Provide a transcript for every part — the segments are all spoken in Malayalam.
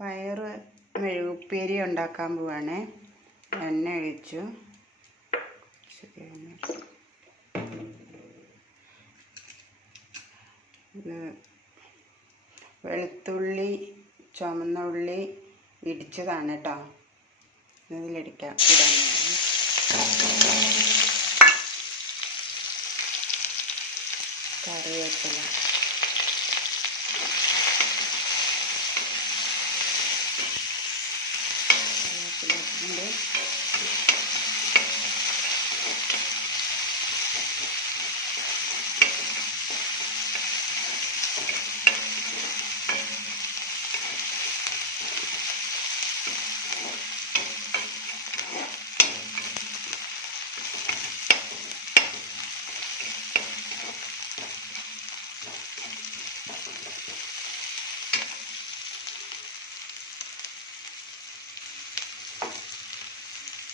പയർ മെഴുകുപ്പേരി ഉണ്ടാക്കാൻ പോവാണ്. എണ്ണ ഒഴിച്ചു. വെളുത്തുള്ളി ചുമന്ന ഉള്ളി ഇടിച്ചതാണ് കേട്ടോ ഇതിലിടിക്കാം ഇടാൻ കറിവേപ്പില.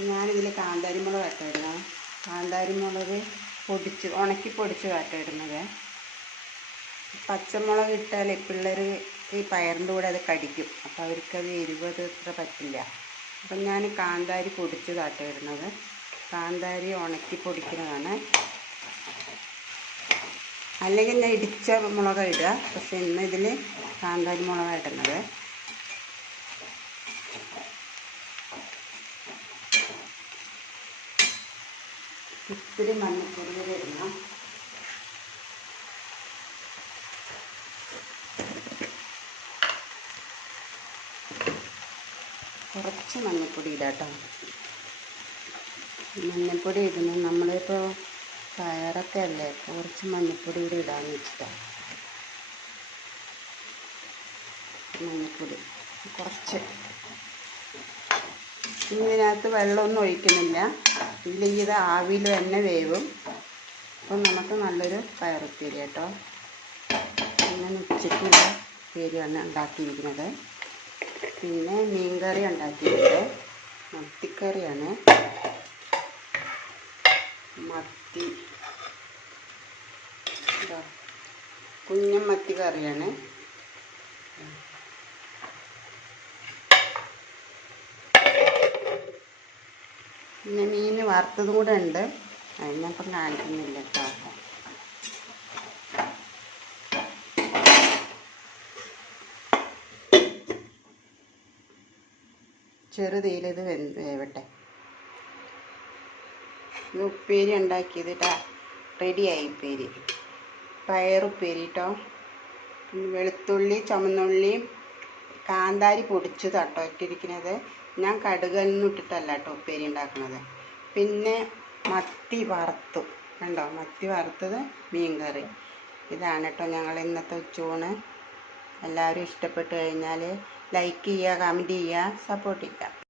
ഞാനിതിൽ കാന്താരിമുളക് കാന്താരി കാന്താരിമുളക് പൊടിച്ച് ഉണക്കി പൊടിച്ച് വട്ടയിടുന്നത് പച്ചമുളക് ഇട്ടാൽ പിള്ളേർ ഈ പയറിന്റെ കൂടെ അത് കടിക്കും. അപ്പോൾ അവർക്കത് എരിവത് അത്ര പറ്റില്ല. അപ്പം ഞാൻ കാന്താരി പൊടിച്ച് കാട്ടയിടുന്നത് കാന്താരി ഉണക്കി പൊടിക്കുന്നതാണ് അല്ലെങ്കിൽ ഞാൻ ഇടിച്ച മുളക് ഇടുക. പക്ഷെ ഇന്ന് ഇതിൽ കാന്താരി മുളക് ഇടുന്നത്. ഇത്തിരി മഞ്ഞപ്പൊടി കൂടി ഇടണം. കുറച്ച് മഞ്ഞപ്പൊടി ഇടാം കേട്ടോ മഞ്ഞപ്പൊടി ഇടുന്നു നമ്മളിപ്പോൾ പയറൊക്കെ അല്ലേ കുറച്ച് മഞ്ഞപ്പൊടി കൂടി ഇടാമെന്ന് വെച്ചിട്ടാണ് മഞ്ഞപ്പൊടി കുറച്ച്. ഇതിനകത്ത് വെള്ളമൊന്നും ഒഴിക്കുന്നില്ല. ഇതിൽ ഇത് ആവിയിൽ തന്നെ വേവും. അപ്പം നമുക്ക് നല്ലൊരു പയറുപ്പേരി കേട്ടോ. അങ്ങനെ ഉച്ചയ്ക്കുള്ള പേരിയാണ് ഉണ്ടാക്കിയിരിക്കുന്നത്. പിന്നെ മീൻകറി ഉണ്ടാക്കിയിട്ടുണ്ട്. മത്തിക്കറിയാണ്. മത്തി. കുഞ്ഞൻ മത്തി കറിയാണ്. പിന്നെ മീൻ വറുത്തതും കൂടെ ഉണ്ട്. അതിനപ്പം കാണിക്കുന്നില്ല കേട്ടോ. വെന്ത് വേവട്ടെ. ഇത് ഉപ്പേരി ഉണ്ടാക്കിയത് കേട്ടാ റെഡിയായി ഉപ്പേരി. പയറുപ്പേരി കേട്ടോ വെളുത്തുള്ളി ചുമന്നുള്ളിയും കാന്താരി പൊടിച്ചതാട്ടോ ഇട്ടിരിക്കുന്നത്. ഞാൻ കടുകൊന്നും ഇട്ടിട്ടല്ല കേട്ടോ ഉപ്പേരി ഉണ്ടാക്കുന്നത് പിന്നെ മത്തി വറുത്തു. കണ്ടോ? മത്തി വറുത്തത് മീൻ കറി ഇതാണ് കേട്ടോ ഞങ്ങൾ ഇന്നത്തെ ഉച്ചൂണ്. എല്ലാവരും ഇഷ്ടപ്പെട്ട് കഴിഞ്ഞാൽ ലൈക്ക് ചെയ്യുക കമന്റ് ചെയ്യുക സപ്പോർട്ട് ചെയ്യുക.